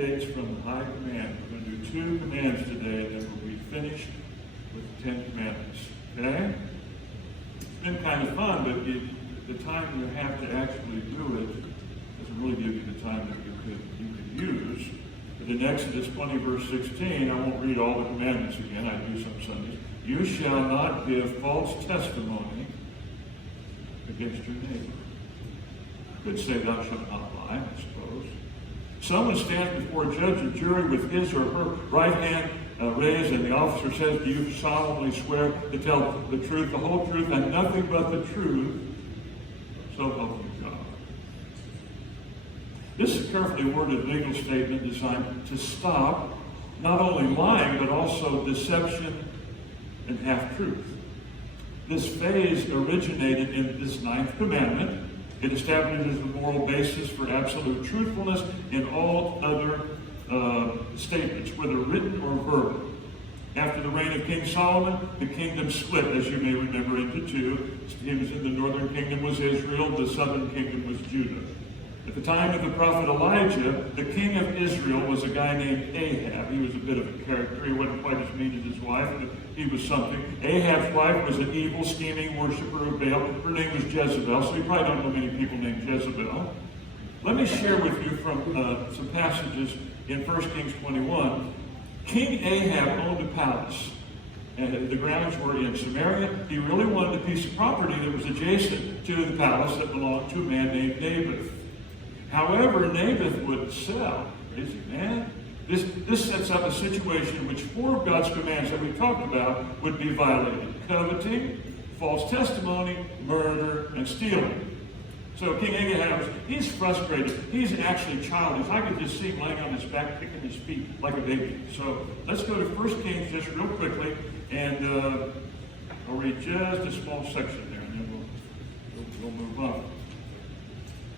mandates from the high command. We're going to do 2 commands today, and then we'll be finished with the 10 commandments. Okay? It's been kind of fun, but the time you have to actually do it doesn't really give you the time that you could use. But in Exodus 20, verse 16, I won't read all the commandments again. I do some Sundays. You shall not give false testimony against your neighbor. Could say thou shalt not lie, I suppose. Someone stands before a judge or jury with his or her right hand raised, and the officer says, do you solemnly swear to tell the truth, the whole truth, and nothing but the truth, so help you God? This is a carefully worded legal statement designed to stop not only lying, but also deception and half-truth. This phase originated in this 9th commandment. It establishes the moral basis for absolute truthfulness in all other statements, whether written or verbal. After the reign of King Solomon, the kingdom split, as you may remember, into 2. He was in the northern kingdom was Israel, the southern kingdom was Judah. At the time of the prophet Elijah, the king of Israel was a guy named Ahab. He was a bit of a character. He wasn't quite as mean as his wife, but he was something. Ahab's wife was an evil, scheming worshiper of Baal. Her name was Jezebel, so you probably don't know many people named Jezebel. Let me share with you from some passages in 1 Kings 21. King Ahab owned a palace, and the grounds were in Samaria. He really wanted a piece of property that was adjacent to the palace that belonged to a man named Naboth. However, Naboth wouldn't sell. Crazy man. This sets up a situation in which 4 of God's commands that we talked about would be violated. Coveting, false testimony, murder, and stealing. So King Ahab, he's frustrated. He's actually childish. I could just see him laying on his back, kicking his feet like a baby. So let's go to 1 Kings just real quickly, and I'll read just a small section there, and then we'll move on.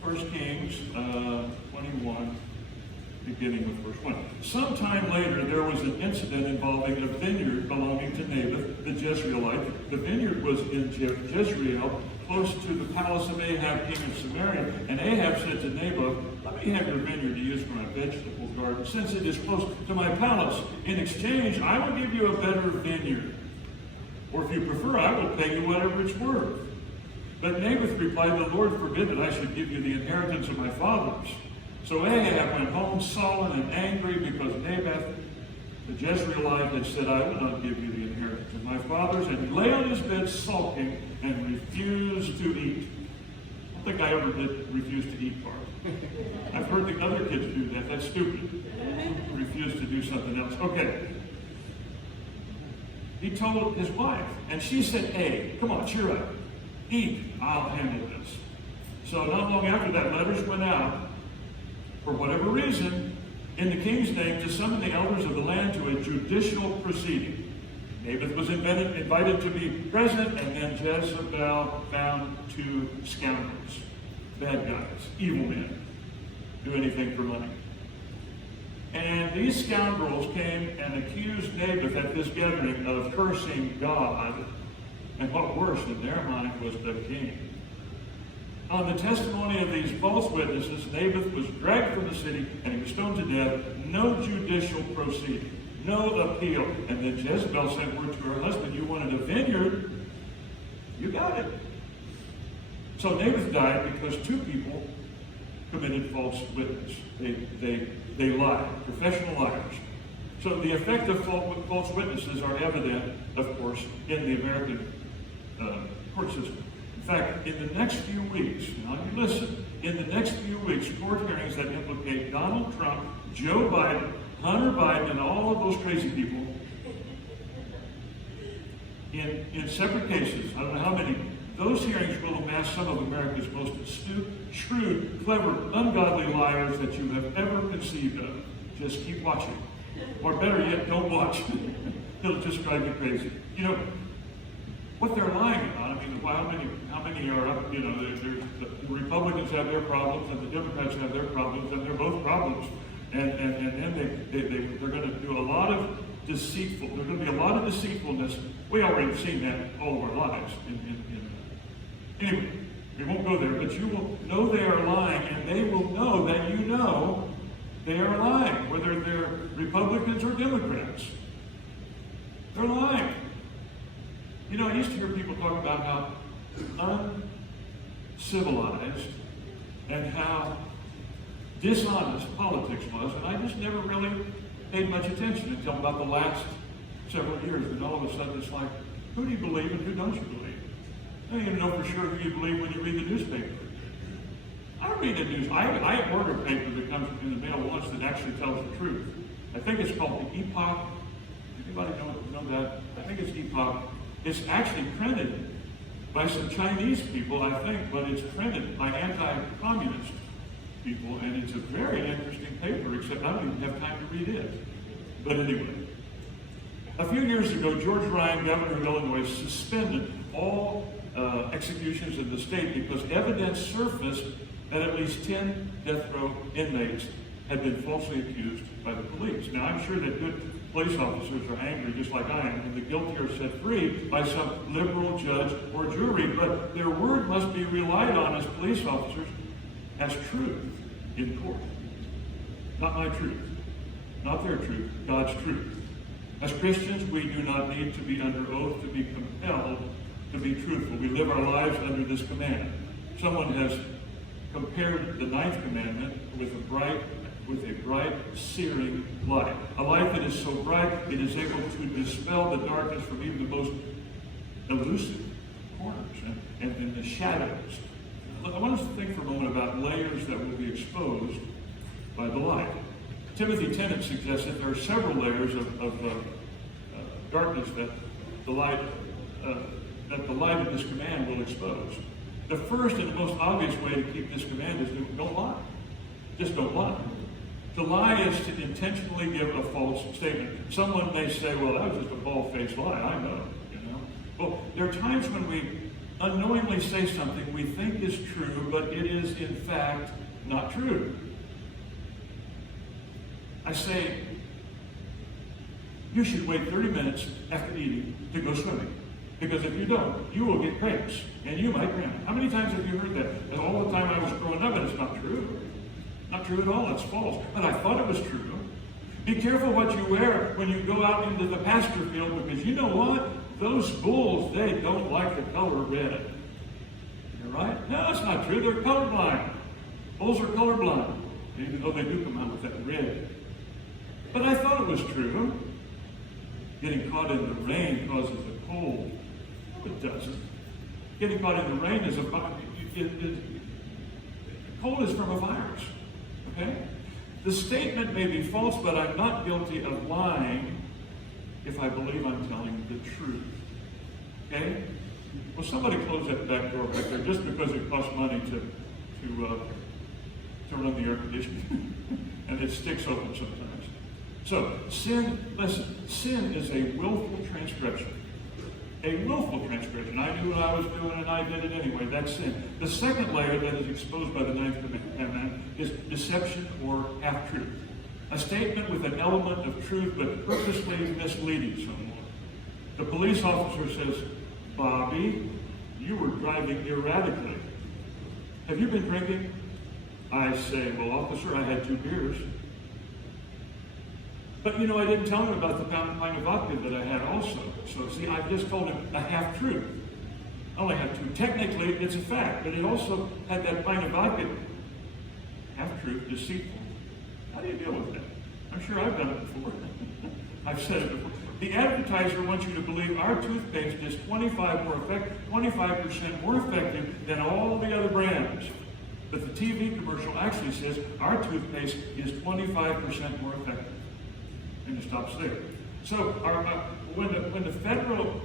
1 Kings 21, beginning with verse 1. Sometime later, there was an incident involving a vineyard belonging to Naboth, the Jezreelite. The vineyard was in Jezreel, close to the palace of Ahab, king of Samaria. And Ahab said to Naboth, let me have your vineyard to use for my vegetable garden, since it is close to my palace. In exchange, I will give you a better vineyard. Or if you prefer, I will pay you whatever it's worth. But Naboth replied, the Lord forbid that I should give you the inheritance of my fathers. So Ahab went home sullen and angry because Naboth, the Jezreelite, had said, I will not give you the inheritance of my fathers. And he lay on his bed sulking and refused to eat. I don't think I ever did refuse to eat part. I've heard the other kids do that. That's stupid. Refuse to do something else. Okay. He told his wife, and she said, hey, come on, cheer up. Eat, I'll handle this. So not long after that, letters went out, for whatever reason, in the king's name, to summon the elders of the land to a judicial proceeding. Naboth was invited to be present, and then Jezebel found 2 scoundrels, bad guys, evil men, do anything for money. And these scoundrels came and accused Naboth at this gathering of cursing God. And what worse in their mind was the king. On the testimony of these false witnesses, Naboth was dragged from the city and he was stoned to death. No judicial proceeding, no appeal. And then Jezebel sent word to her husband, you wanted a vineyard, you got it. So Naboth died because 2 people committed false witness. They lied, professional liars. So the effect of false witnesses are evident, of course, in the American court system. In fact, in the next few weeks, now you listen, in the next few weeks, court hearings that implicate Donald Trump, Joe Biden, Hunter Biden, and all of those crazy people, in separate cases, I don't know how many, those hearings will amass some of America's most astute, shrewd, clever, ungodly liars that you have ever conceived of. Just keep watching. Or better yet, don't watch. It'll just drive you crazy. You know, what they're lying about, I mean, how many are up, you know, the Republicans have their problems and the Democrats have their problems, and they're both problems. And then they're going to do a lot of there's going to be a lot of deceitfulness. We already have seen that all of our lives. Anyway, we won't go there, but you will know they are lying, and they will know that you know They are lying, whether they're Republicans or Democrats. They're lying. You know, I used to hear people talk about how uncivilized and how dishonest politics was, and I just never really paid much attention until about the last several years. And all of a sudden it's like, who do you believe and who don't you believe? I don't even know for sure who you believe when you read the newspaper. I don't read the news. I order a paper that comes in the mail once that actually tells the truth. I think it's called the Epoch. Anybody know that? I think it's Epoch. It's actually printed by some Chinese people, I think, but it's printed by anti-communist people, and it's a very interesting paper, except I don't even have time to read it. But anyway, a few years ago, George Ryan, governor of Illinois, suspended all executions in the state because evidence surfaced that at least 10 death row inmates had been falsely accused by the police. Now, I'm sure that good police officers are angry, just like I am, when the guilty are set free by some liberal judge or jury, but their word must be relied on as police officers as truth in court. Not my truth, not their truth, God's truth. As Christians, we do not need to be under oath to be compelled to be truthful. We live our lives under this command. Someone has compared the ninth commandment with a bright, searing light. A light that is so bright it is able to dispel the darkness from even the most elusive corners and the shadows. I want us to think for a moment about layers that will be exposed by the light. Timothy Tennant suggests that there are several layers of darkness that the light of this command will expose. The first and the most obvious way to keep this command is don't lie. Just don't lie. To lie is to intentionally give a false statement. Someone may say, well, that was just a bald-faced lie. I know, Well, there are times when we unknowingly say something we think is true, but it is in fact not true. I say, you should wait 30 minutes after eating to go swimming. Because if you don't, you will get cramps, and you might drown. How many times have you heard that? And all the time I was growing up, and it's not true. Not true at all, it's false. But I thought it was true. Be careful what you wear when you go out into the pasture field, because you know what? Those bulls, they don't like the color red. You're right? No, it's not true. They're colorblind. Bulls are colorblind, even though they do come out with that red. But I thought it was true. Getting caught in the rain causes a cold. No, it doesn't. Getting caught in the rain is cold is from a virus. Okay? The statement may be false, but I'm not guilty of lying if I believe I'm telling the truth. Okay? Well, somebody close that back door back there just because it costs money to run the air conditioning. And it sticks open sometimes. So, sin is a willful transgression. A willful transgression. I knew what I was doing and I did it anyway. That's sin. The second layer that is exposed by the ninth commandment is deception or half-truth. A statement with an element of truth but purposely misleading someone. The police officer says, Bobby, you were driving erratically. Have you been drinking? I say, well, officer, I had 2 beers. But, I didn't tell him about the pint of vodka that I had also. So, see, I just told him a half-truth. I only had 2. Technically, it's a fact, but he also had that pint of vodka. Half-truth, deceitful. How do you deal with that? I'm sure I've done it before. I've said it before. The advertiser wants you to believe our toothpaste is 25% more effective than all the other brands. But the TV commercial actually says our toothpaste is 25% more effective. And it stops there. So when the Federal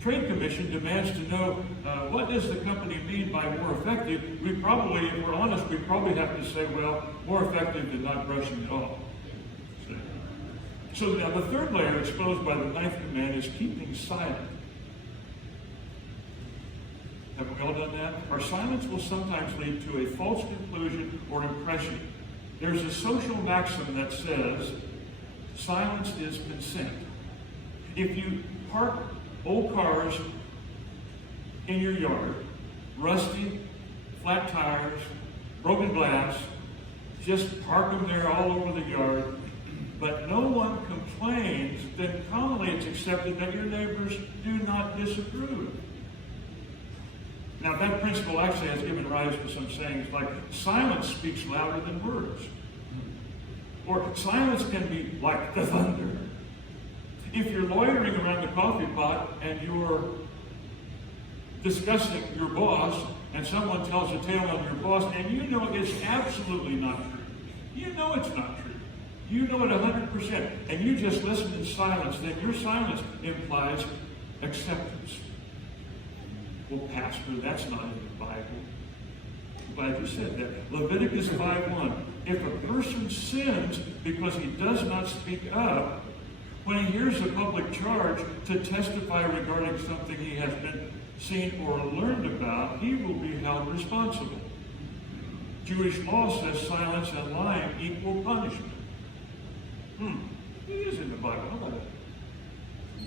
Trade Commission demands to know what does the company mean by more effective, we probably, if we're honest, we probably have to say, well, more effective than not brushing at all. So now the third layer exposed by the ninth command is keeping silent. Have we all done that? Our silence will sometimes lead to a false conclusion or impression. There's a social maxim that says, silence is consent. If you park old cars in your yard, rusty, flat tires, broken glass, just park them there all over the yard, but no one complains, then commonly it's accepted that your neighbors do not disapprove. Now, that principle actually has given rise to some sayings like, silence speaks louder than words. Or silence can be like the thunder. If you're loitering around the coffee pot and you're discussing your boss, and someone tells a tale on your boss, and you know it's absolutely not true. You know it's not true. You know it 100%, and you just listen in silence, then your silence implies acceptance. Well, Pastor, that's not in the Bible. I'm glad you said that. Leviticus 5:1. If a person sins because he does not speak up, when he hears a public charge to testify regarding something he has been seen or learned about, he will be held responsible. Jewish law says silence and lying equal punishment. It is in the Bible. How about that?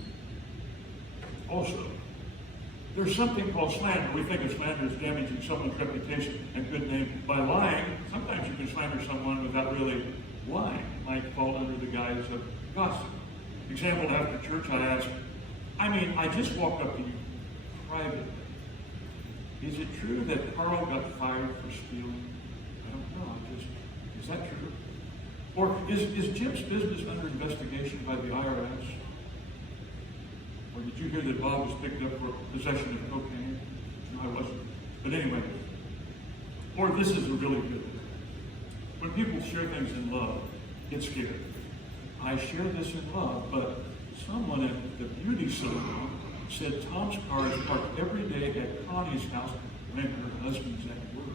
Also, there's something called slander. We think of slander as damaging someone's reputation and good name. By lying, sometimes you can slander someone without really lying. It might fall under the guise of gossip. Example, after church I asked, I just walked up to you privately. Is it true that Carl got fired for stealing? I don't know. Is that true? Or is Jim's business under investigation by the IRS? Or did you hear that Bob was picked up for possession of cocaine? No, I wasn't. But anyway. Or this is a really good one. When people share things in love, it's scary. I share this in love, but someone at the beauty salon said Tom's car is parked every day at Connie's house when her husband's at work.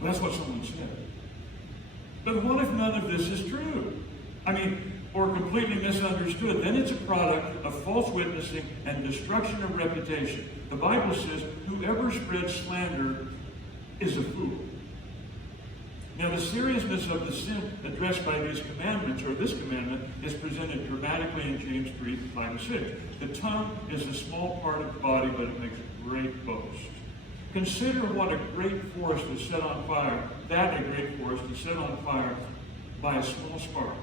Well, that's what someone said. But what if none of this is true? Or completely misunderstood? Then it's a product of false witnessing and destruction of reputation. The Bible says, whoever spreads slander is a fool. Now, the seriousness of the sin addressed by these commandments, or this commandment, is presented dramatically in James 3:5-6. The tongue is a small part of the body, but it makes a great boast. Consider what a great forest is set on fire. That a great forest is set on fire by a small spark.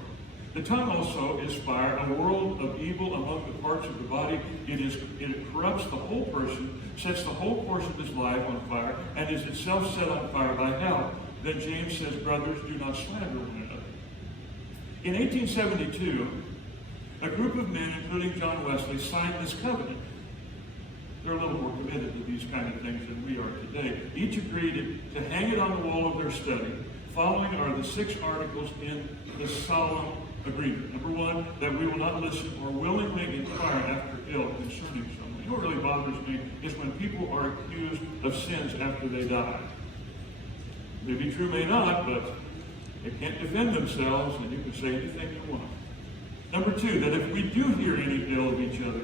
The tongue also is fire, a world of evil among the parts of the body. It corrupts the whole person, sets the whole course of his life on fire, and is itself set on fire by hell. Then James says, brothers, do not slander one another. In 1872, a group of men, including John Wesley, signed this covenant. They're a little more committed to these kind of things than we are today. Each agreed to hang it on the wall of their study. Following are the 6 articles in the solemn agreement. Number 1, that we will not listen or willingly inquire after ill concerning someone. You know what really bothers me is when people are accused of sins after they die. May be true, may not, but they can't defend themselves, and you can say anything you want. Number 2, that if we do hear any ill of each other,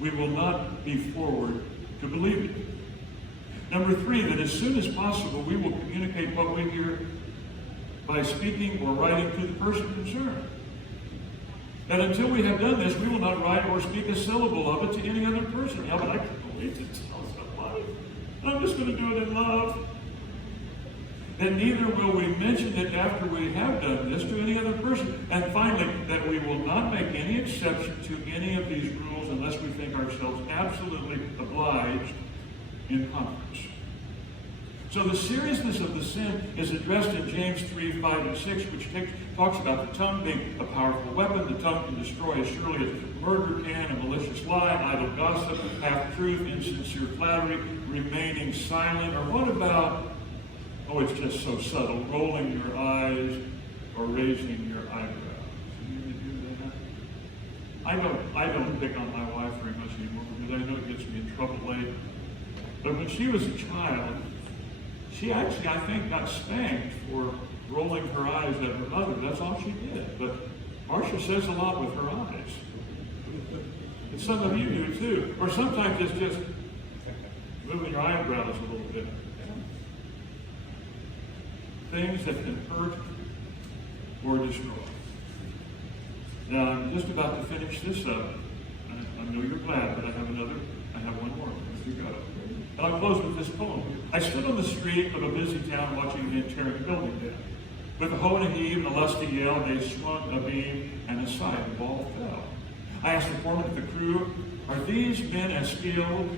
we will not be forward to believe it. Number 3, that as soon as possible, we will communicate what we hear by speaking or writing to the person concerned. That until we have done this, we will not write or speak a syllable of it to any other person. Yeah, but I can't wait to tell somebody. I'm just going to do it in love. And neither will we mention it after we have done this to any other person. And finally, that we will not make any exception to any of these rules unless we think ourselves absolutely obliged in conference. So the seriousness of the sin is addressed in James 3:5-6, which talks about the tongue being a powerful weapon. The tongue can destroy as surely as murder can, a malicious lie, idle gossip, half-truth, insincere flattery, remaining silent. Or what about, it's just so subtle, rolling your eyes or raising your eyebrows. You do that? I don't pick on my wife very much anymore because I know it gets me in trouble later. But when she was a child, she actually, I think, got spanked for rolling her eyes at her mother. That's all she did. But Marcia says a lot with her eyes. And some of you do too. Or sometimes it's just moving your eyebrows a little bit. Things that can hurt or destroy. Now, I'm just about to finish this up. I know you're glad, but I have one more. Here you go. And I'll close with this poem. I stood on the street of a busy town watching the tearing building down. With a hoe and a heave and a lusty yell, they swung a beam, and aside the ball fell. I asked the foreman of the crew, are these men as skilled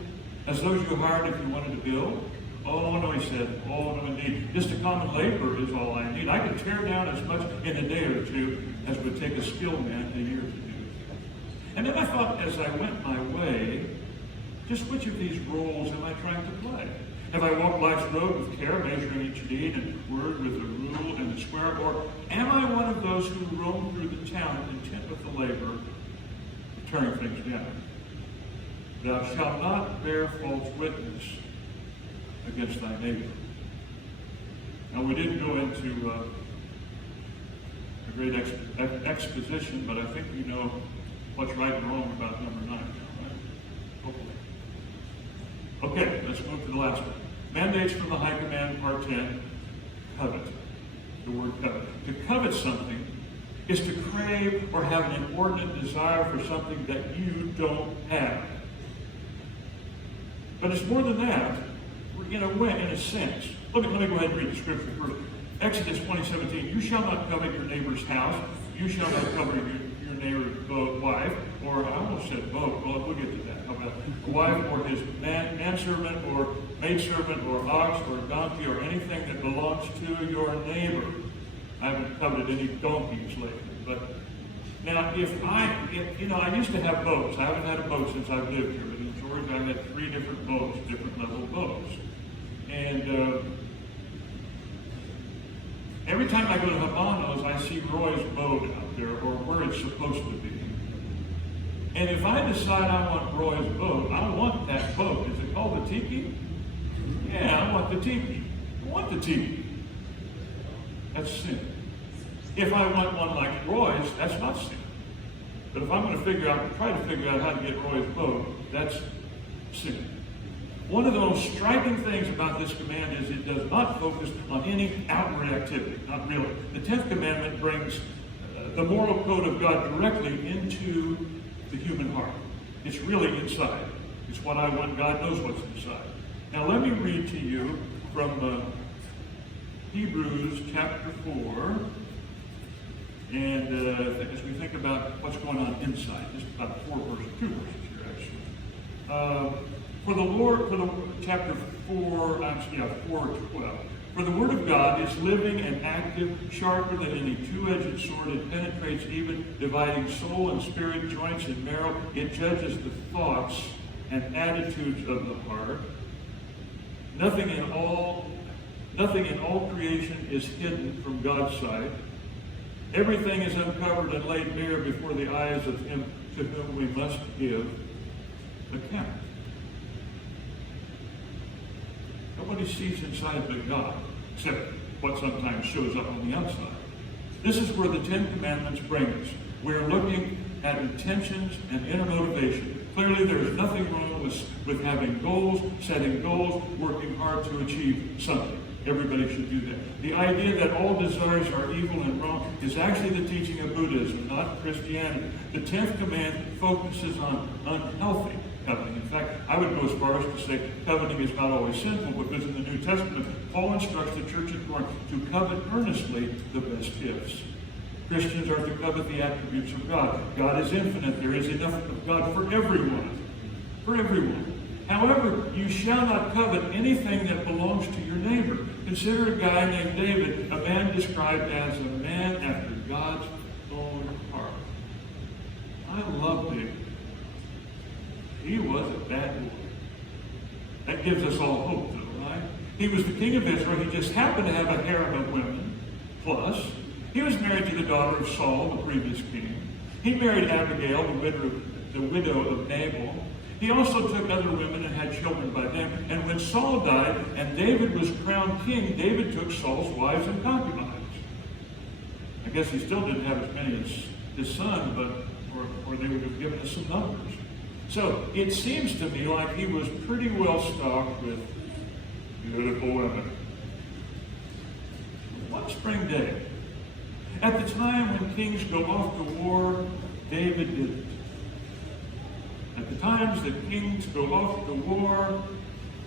as those you hired if you wanted to build? Oh, no, he said. Oh, no, indeed. Just a common laborer is all I need. I can tear down as much in a day or two as would take a skilled man a year to do. And then I thought, as I went my way, just which of these roles am I trying to play? Have I walked life's road with care, measuring each deed and word with a rule and a square? Or am I one of those who roam through the town intent with the labor, tearing things down? Thou shalt not bear false witness against thy neighbor. Now, we didn't go into a great exposition, but I think you know what's right and wrong about number 9 now, right? Hopefully. Okay, let's move to the last one. Mandates from the High Command, Part 10, covet. The word covet. To covet something is to crave or have an inordinate desire for something that you don't have. But it's more than that, in a sense. Let me go ahead and read the scripture first. Exodus 20:17, you shall not covet your neighbor's house. You shall not covet your neighbor's wife, or I almost said boat. Well, we'll get to that. How about a wife or his manservant or maidservant or ox or donkey or anything that belongs to your neighbor. I haven't coveted any donkeys lately, but now I used to have boats. I haven't had a boat since I've lived here, but in Georgia I had 3 different boats, different level boats. And every time I go to Habanos, I see Roy's boat out there, or where it's supposed to be. And if I decide I want Roy's boat, I want that boat. Is it called the tiki? Yeah, I want the tiki. I want the tiki. That's sin. If I want one like Roy's, that's not sin. But if I'm going to try to figure out how to get Roy's boat, that's sin. One of the most striking things about this command is it does not focus on any outward activity, not really. The 10th commandment brings the moral code of God directly into the human heart. It's really inside. It's what I want. God knows what's inside. Now let me read to you from Hebrews chapter 4. And as we think about what's going on inside, just about 2 verses here actually. Chapter 4, 4:12. For the word of God is living and active, sharper than any two-edged sword. It penetrates even dividing soul and spirit, joints and marrow. It judges the thoughts and attitudes of the heart. Nothing in all creation is hidden from God's sight. Everything is uncovered and laid bare before the eyes of him to whom we must give account. Nobody sees inside but God, except what sometimes shows up on the outside. This is where the 10 Commandments bring us. We're looking at intentions and inner motivation. Clearly, there is nothing wrong with having goals, setting goals, working hard to achieve something. Everybody should do that. The idea that all desires are evil and wrong is actually the teaching of Buddhism, not Christianity. The 10th command focuses on unhealthy coveting. In fact, I would go as far as to say coveting is not always sinful, because in the New Testament, Paul instructs the church at Corinth to covet earnestly the best gifts. Christians are to covet the attributes of God. God is infinite. There is enough of God for everyone. For everyone. However, you shall not covet anything that belongs to your neighbor. Consider a guy named David, a man described as a man after God's own heart. I love David. He was a bad boy. That gives us all hope, though, right? He was the king of Israel. He just happened to have a harem of women. Plus, he was married to the daughter of Saul, the previous king. He married Abigail, the widow of Nabal. He also took other women and had children by them. And when Saul died and David was crowned king, David took Saul's wives and concubines. I guess he still didn't have as many as his son, or they would have given us some numbers. So it seems to me like he was pretty well stocked with beautiful women. One spring day, at the time when kings go off to war, David didn't. times that kings go off to war,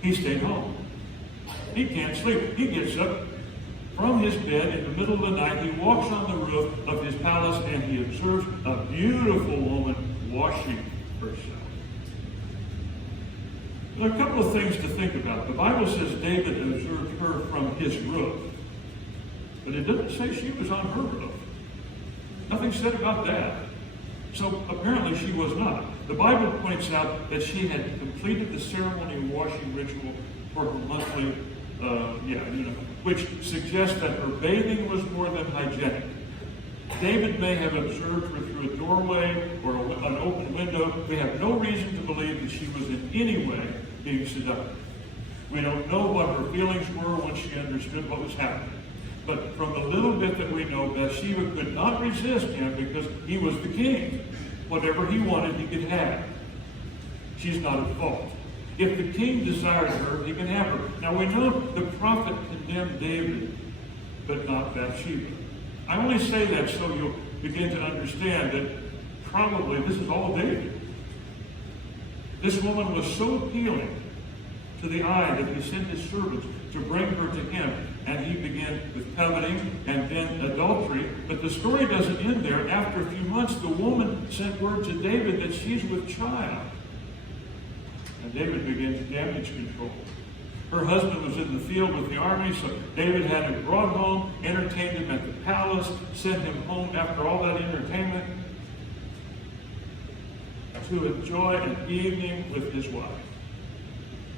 he stayed home. He can't sleep. He gets up from his bed in the middle of the night. He walks on the roof of his palace and he observes a beautiful woman washing herself. There are a couple of things to think about. The Bible says David observed her from his roof, but it doesn't say she was on her roof. Nothing said about that. So apparently she was not. The Bible points out that she had completed the ceremony washing ritual for her monthly, which suggests that her bathing was more than hygienic. David may have observed her through a doorway or an open window. We have no reason to believe that she was in any way being seductive. We don't know what her feelings were when she understood what was happening. But from the little bit that we know, Bathsheba could not resist him because he was the king. Whatever he wanted, he could have. She's not at fault. If the king desired her, he can have her. Now we know the prophet condemned David, but not Bathsheba. I only say that so you'll begin to understand that probably this is all David. This woman was so appealing to the eye that he sent his servants to bring her to him, and he began with coveting and then adultery. But the story doesn't end there. After a few months, the woman sent word to David that she's with child. And David begins damage control. Her husband was in the field with the army, so David had him brought home, entertained him at the palace, sent him home after all that entertainment to enjoy an evening with his wife.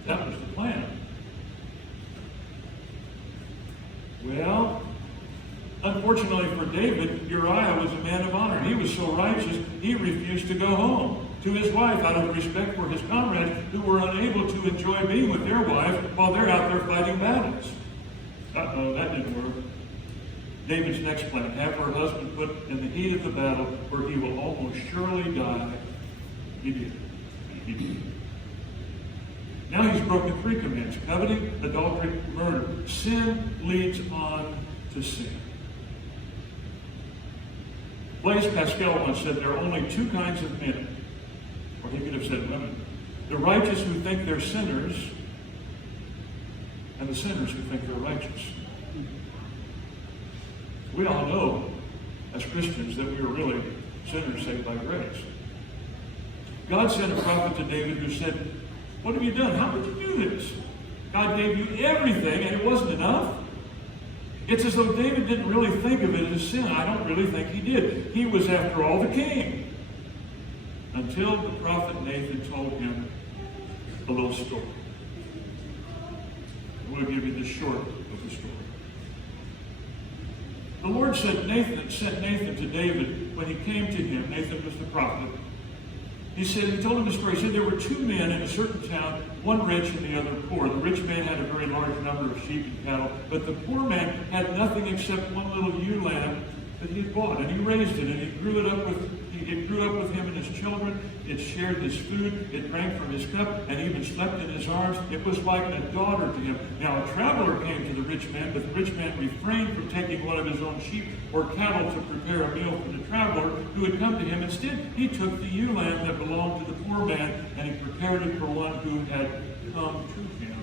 That was the plan. Well, unfortunately for David, Uriah was a man of honor. He was so righteous, he refused to go home to his wife out of respect for his comrades who were unable to enjoy being with their wife while they're out there fighting battles. Uh-oh, that didn't work. David's next plan, have her husband put in the heat of the battle where he will almost surely die. He did. He did. Now he's broken 3 commands: coveting, adultery, murder. Sin leads on to sin. Blaise Pascal once said there are only 2 kinds of men, or he could have said women: the righteous who think they're sinners, and the sinners who think they're righteous. We all know, as Christians, that we are really sinners saved by grace. God sent a prophet to David who said, "What have you done? How did you do this? God gave you everything and it wasn't enough." It's as though David didn't really think of it as sin. I don't really think he did. He was, after all, the king. Until the prophet Nathan told him a little story. We'll give you the short of the story. The Lord sent Nathan to David when he came to him. Nathan was the prophet. He told him the story. He said there were 2 men in a certain town, one rich and the other poor. The rich man had a very large number of sheep and cattle, but the poor man had nothing except one little ewe lamb that he had bought, and he raised it, and it grew up with him and his children. It shared his food, it drank from his cup, and even slept in his arms. It was like a daughter to him. Now a traveler came to the rich man, but the rich man refrained from taking one of his own sheep or cattle to prepare a meal for the traveler who had come to him. Instead, he took the ewe lamb that belonged to the poor man, and he prepared it for one who had come to him.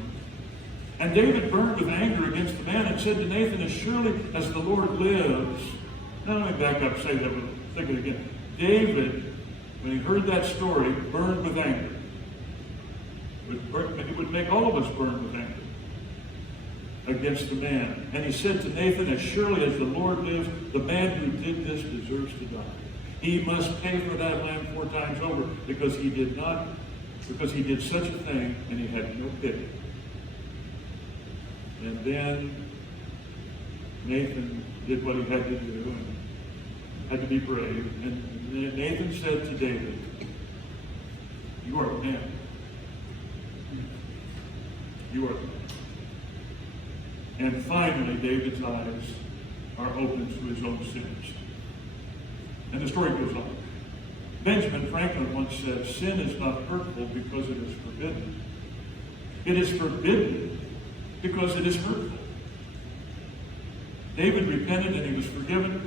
And David burned with anger against the man and said to Nathan, "As surely as the Lord lives." Now let me back up, say that, think it again. David, when he heard that story, burned with anger. It would make all of us burn with anger against the man. And he said to Nathan, "As surely as the Lord lives, the man who did this deserves to die. He must pay for that lamb 4 times over, because he did such a thing, and he had no pity." And then Nathan did what he had to do, and had to be brave. And Nathan said to David, "You are the man. You are the man." And finally, David's eyes are open to his own sins. And the story goes on. Benjamin Franklin once said, "Sin is not hurtful because it is forbidden. It is forbidden because it is hurtful." David repented and he was forgiven,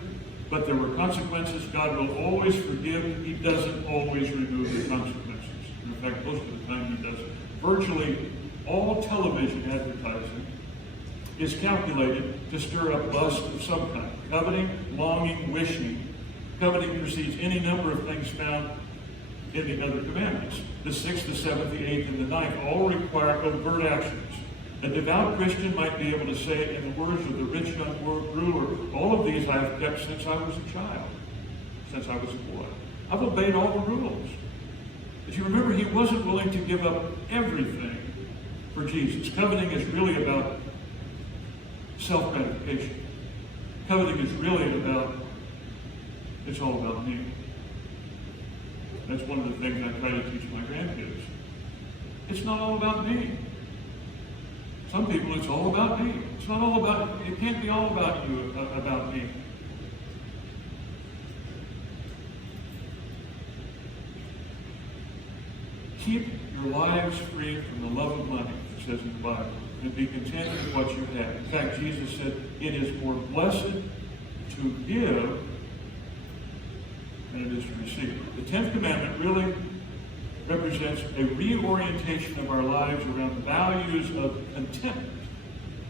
but there were consequences. God will always forgive. He doesn't always remove the consequences. And fact, most of the time he does. Virtually all television advertising is calculated to stir up lust of some kind. Coveting, longing, wishing. Coveting precedes any number of things found in the other commandments. The 6th, the 7th, the 8th, and the 9th all require overt actions. A devout Christian might be able to say, in the words of the rich young ruler, all of these I have kept since I was a child, since I was a boy. I've obeyed all the rules. But you remember, he wasn't willing to give up everything for Jesus. Coveting is really about self-gratification. Coveting is really about, it's all about me. That's one of the things I try to teach my grandkids. It's not all about me. Some people, it's all about me. It's not all about, it can't be all about you, about me. Keep your lives free from the love of money, it says in the Bible, and be content with what you have. In fact, Jesus said, it is more blessed to give than it is to receive. The 10th commandment really represents a reorientation of our lives around the values of contentment,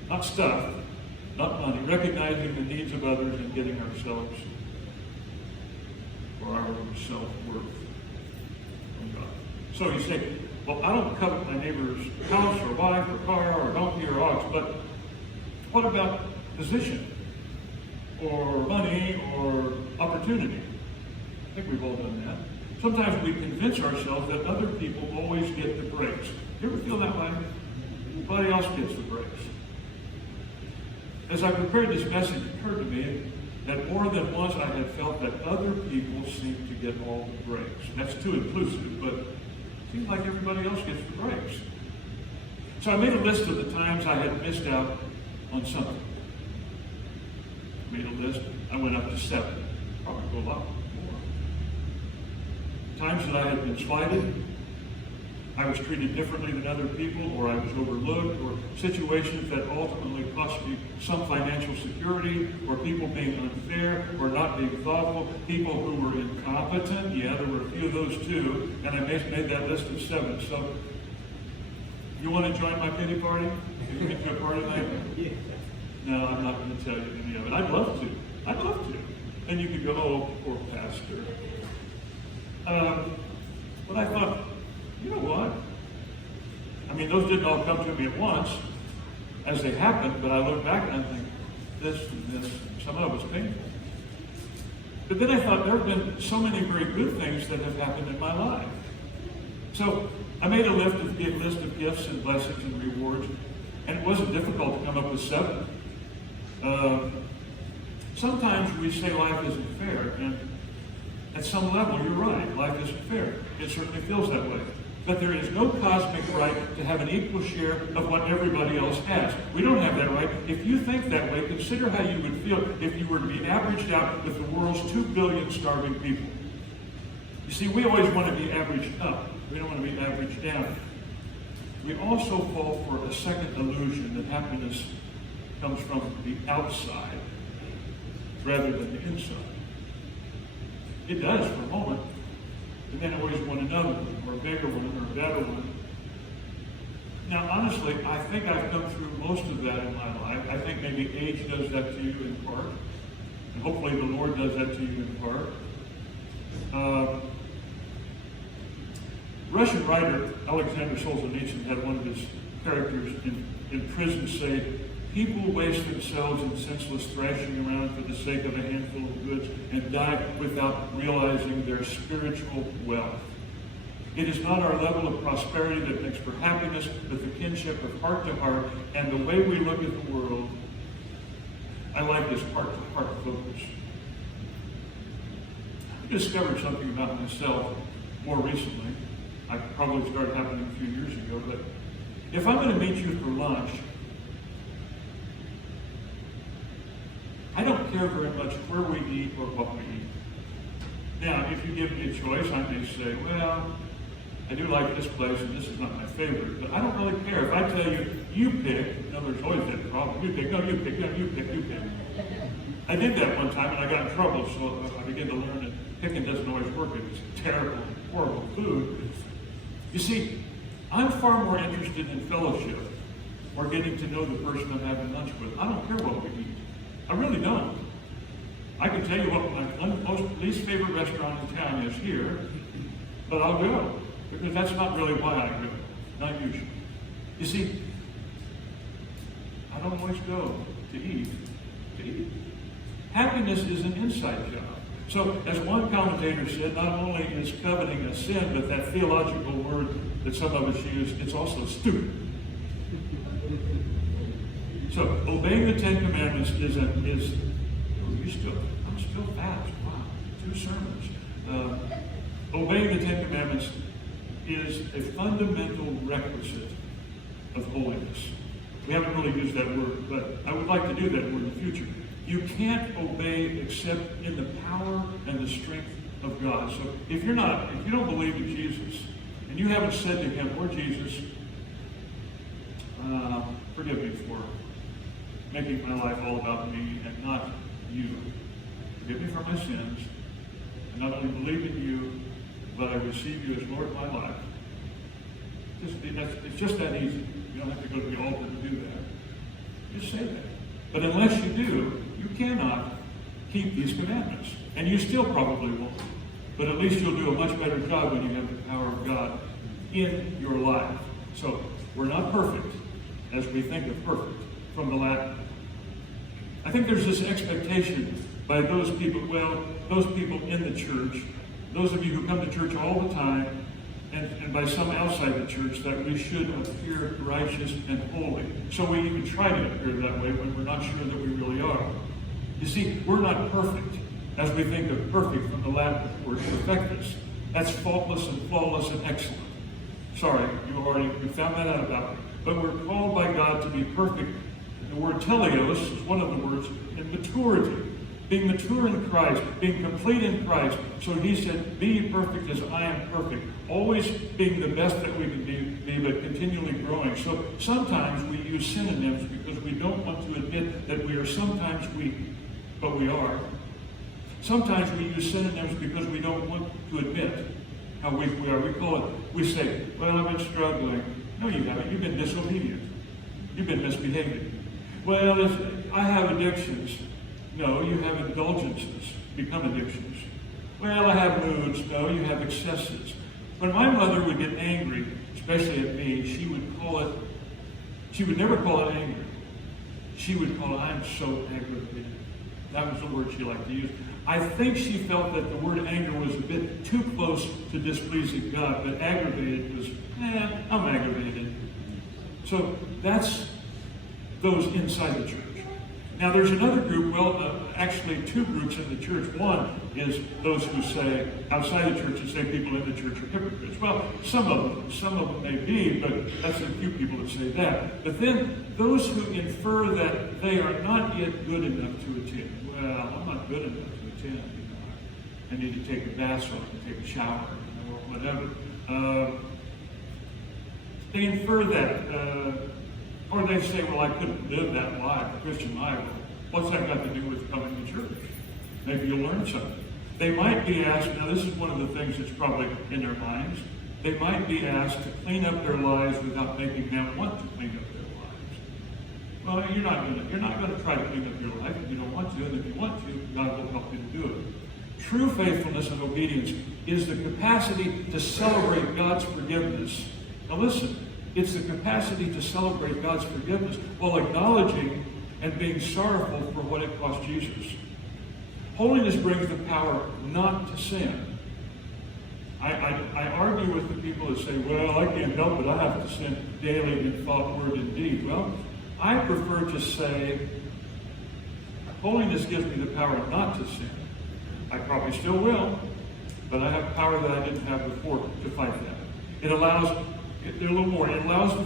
not stuff, not money, recognizing the needs of others and getting ourselves or our self-worth from God. So you say, well, I don't covet my neighbor's house or wife or car or donkey or ox, but what about position or money or opportunity? I think we've all done that. Sometimes we convince ourselves that other people always get the breaks. You ever feel that way? Nobody else gets the breaks. As I prepared this message, it occurred to me that more than once I had felt that other people seem to get all the breaks. That's too inclusive, but it seems like everybody else gets the breaks. So I made a list of the times I had missed out on something. I made a list. I went up to 7. Probably go a lot more. Times that I had been slighted, I was treated differently than other people, or I was overlooked, or situations that ultimately cost me some financial security, or people being unfair, or not being thoughtful, people who were incompetent. Yeah, there were a few of those too, and I made that list of 7. So, you want to join my pity party? You get to a party night? No, I'm not going to tell you any of it. I'd love to. I'd love to. And you could go, oh, poor pastor. But I thought, you know what? I mean, those didn't all come to me at once as they happened, but I look back and I think, this and this, some of it was painful. But then I thought, there have been so many very good things that have happened in my life. So I made a list of gifts and blessings and rewards, and it wasn't difficult to come up with 7. Sometimes we say life isn't fair, and at some level, you're right. Life isn't fair. It certainly feels that way. But there is no cosmic right to have an equal share of what everybody else has. We don't have that right. If you think that way, consider how you would feel if you were to be averaged out with the world's 2 billion starving people. You see, we always want to be averaged up. We don't want to be averaged down. We also fall for a second illusion that happiness comes from the outside rather than the inside. It does for a moment, and then always want another one, or a bigger one, or a better one. Now, honestly, I think I've come through most of that in my life. I think maybe age does that to you in part, and hopefully the Lord does that to you in part. Russian writer Alexander Solzhenitsyn had one of his characters in prison say, people waste themselves in senseless thrashing around for the sake of a handful of goods and die without realizing their spiritual wealth. It is not our level of prosperity that makes for happiness, but the kinship of heart to heart and the way we look at the world. I like this heart-to-heart focus. I discovered something about myself more recently. I probably started happening a few years ago, but if I'm going to meet you for lunch, I don't care very much where we eat or what we eat. Now, if you give me a choice, I may say, well, I do like this place and this is not my favorite, but I don't really care. If I tell you, you pick, no, there's always that problem. You pick, no, you pick, no, you pick, you pick. I did that one time and I got in trouble, so I began to learn that picking doesn't always work. It's terrible, horrible food. You see, I'm far more interested in fellowship or getting to know the person I'm having lunch with. I don't care what we eat. I really don't. I can tell you what my most least favorite restaurant in town is here, but I'll go, because that's not really why I go, not usually. You see, I don't always go to eat. Happiness is an inside job. So, as one commentator said, not only is coveting a sin, but that theological word that some of us use, it's also stupid. So, obeying the Ten Commandments I'm still fast. Wow, 2 sermons. Obeying the Ten Commandments is a fundamental requisite of holiness. We haven't really used that word, but I would like to do that word in the future. You can't obey except in the power and the strength of God. So if you don't believe in Jesus, and you haven't said to him, Lord Jesus, forgive me for making my life all about me and not you. Forgive me for my sins. I not only believe in you, but I receive you as Lord of my life. It's just that easy. You don't have to go to the altar to do that. Just say that. But unless you do, you cannot keep these commandments. And you still probably won't. But at least you'll do a much better job when you have the power of God in your life. So, we're not perfect, as we think of perfect from the Latin. I think there's this expectation by those people in the church, those of you who come to church all the time, and by some outside the church, that we should appear righteous and holy. So we even try to appear that way when we're not sure that we really are. You see, we're not perfect, as we think of perfect from the Latin word perfectus. That's faultless and flawless and excellent. Sorry, you found that out about me. But we're called by God to be perfect. The word teleos is one of the words in maturity. Being mature in Christ, being complete in Christ. So he said, be ye perfect as I am perfect. Always being the best that we can be, but continually growing. So sometimes we use synonyms because we don't want to admit that we are sometimes weak, but we are. Sometimes we use synonyms because we don't want to admit how weak we are. We say, well, I've been struggling. No, you haven't. You've been disobedient. You've been misbehaving. Well, I have addictions. No, you have indulgences, become addictions. Well, I have moods. No, you have excesses. When my mother would get angry, especially at me, she would never call it anger. She would call it, I'm so aggravated. That was the word she liked to use. I think she felt that the word anger was a bit too close to displeasing God, but aggravated was, I'm aggravated. So that's those inside the church. Now there's another group, actually 2 groups in the church. One is those who say, outside the church, who say people in the church are hypocrites. Well, some of them may be, but that's a few people that say that. But then those who infer that they are not yet good enough to attend. Well, I'm not good enough to attend. I need to take a bath so I can take a shower, or whatever. They infer that. Or they say, well, I couldn't live that life, a Christian life. What's that got to do with coming to church? Maybe you'll learn something. They might be asked, now this is one of the things that's probably in their minds, they might be asked to clean up their lives without making them want to clean up their lives. Well, you're not going to try to clean up your life if you don't want to, and if you want to, God will help you to do it. True faithfulness and obedience is the capacity to celebrate God's forgiveness. Now listen, it's the capacity to celebrate God's forgiveness while acknowledging and being sorrowful for what it cost Jesus. Holiness brings the power not to sin. I argue with the people that say, well, I can't help it. I have to sin daily in thought, word, and deed. Well, I prefer to say, holiness gives me the power not to sin. I probably still will, but I have power that I didn't have before to fight that. It allows the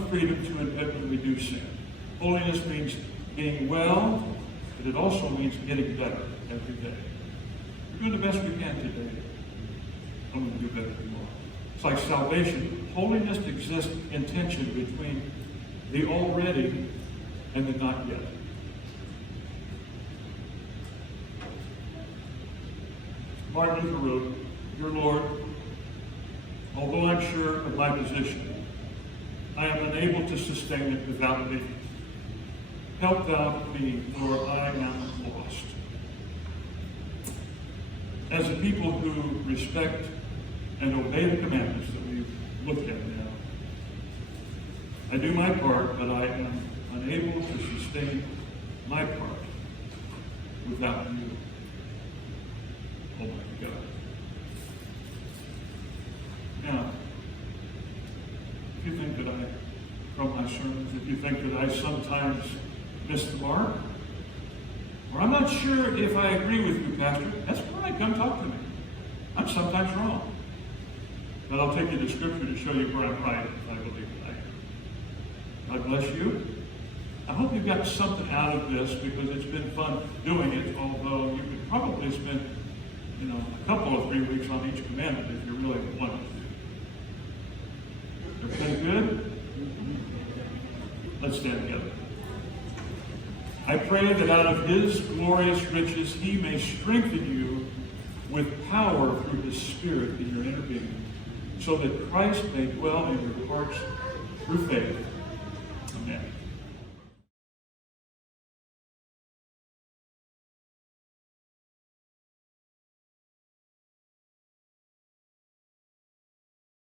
freedom to admit when we do sin. Holiness means being well, but it also means getting better every day. We're doing the best we can today. I'm going to do better tomorrow. It's like salvation. Holiness exists in tension between the already and the not yet. Martin Luther wrote, "Dear Lord, although I'm sure of my position, I am unable to sustain it without thee. Help thou me, for I am lost. As a people who respect and obey the commandments that we've looked at now, I do my part, but I am unable to sustain my part without you, Almighty God. Now, if you think that from my sermons, if you think that I sometimes miss the mark, or I'm not sure if I agree with you, Pastor, that's all right, come talk to me. I'm sometimes wrong. But I'll take you to Scripture to show you where I'm right, if I believe that I am. God bless you. I hope you got something out of this, because it's been fun doing it, although you could probably spend, a couple of 3 weeks on each commandment if you really wanted to. Everybody good? Let's stand together. I pray that out of his glorious riches he may strengthen you with power through his Spirit in your inner being, so that Christ may dwell in your hearts through faith. Amen.